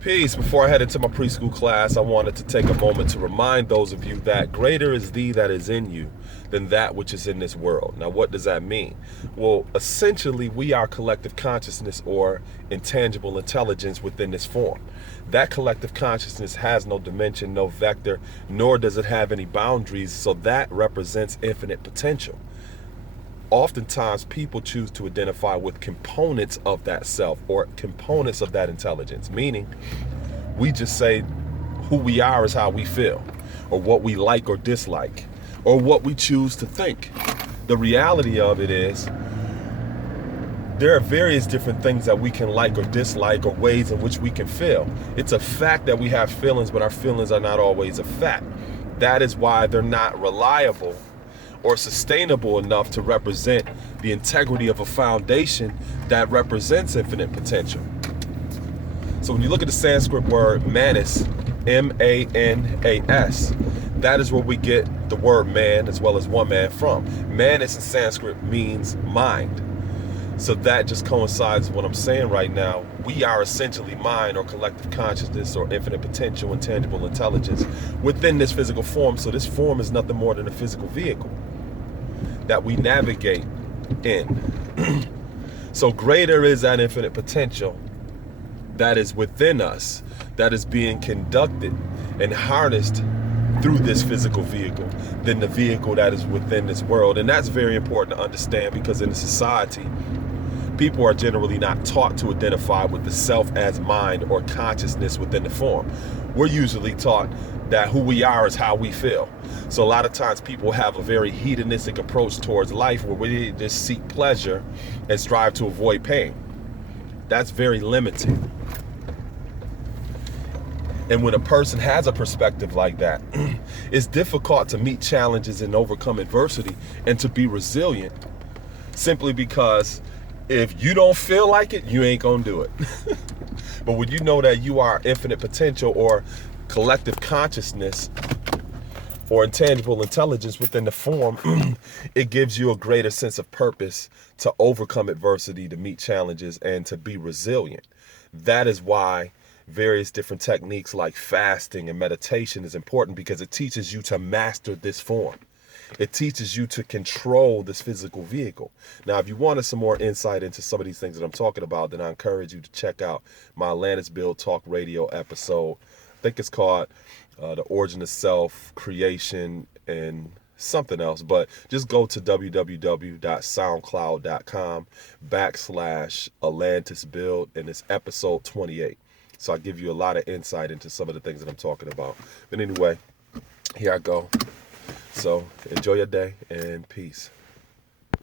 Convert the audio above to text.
Peace. Before I head into my preschool class, I wanted to take a moment to remind those of you that greater is thee that is in you than that which is in this world. Now, what does that mean? Well, essentially, we are collective consciousness or intangible intelligence within this form. That collective consciousness has no dimension, no vector, nor does it have any boundaries, so that represents infinite potential. Oftentimes people choose to identify with components of that self or components of that intelligence, meaning we just say who we are is how we feel, or what we like or dislike, or what we choose to think. The reality of it is there are various different things that we can like or dislike, or ways in which we can feel. It's a fact that we have feelings, but our feelings are not always a fact. That is why they're not reliable or sustainable enough to represent the integrity of a foundation that represents infinite potential. So when you look at the Sanskrit word manas, M-A-N-A-S, that is where we get the word man as well as one man from. Manas in Sanskrit means mind. So that just coincides with what I'm saying right now. We are essentially mind, or collective consciousness, or infinite potential, intangible intelligence within this physical form. So this form is nothing more than a physical vehicle that we navigate in. So greater is that infinite potential that is within us, that is being conducted and harnessed through this physical vehicle than the vehicle that is within this world. And that's very important to understand, because in society, people are generally not taught to identify with the self as mind or consciousness within the form. We're usually taught that who we are is how we feel. So a lot of times people have a very hedonistic approach towards life, where we just seek pleasure and strive to avoid pain. That's very limiting. And when a person has a perspective like that, it's difficult to meet challenges and overcome adversity and to be resilient, simply because if you don't feel like it, you ain't gonna do it. But when you know that you are infinite potential, or collective consciousness, or intangible intelligence within the form, it gives you a greater sense of purpose to overcome adversity, to meet challenges, and to be resilient. That is why various different techniques like fasting and meditation is important, because it teaches you to master this form. It teaches you to control this physical vehicle. Now, if you wanted some more insight into some of these things that I'm talking about, then I encourage you to check out my Atlantis Build Talk Radio episode. I think it's called The Origin of Self, Creation, and something else. But just go to www.soundcloud.com/Atlantis Build, and it's episode 28. So I give you a lot of insight into some of the things that I'm talking about. But anyway, here I go. So enjoy your day, and peace.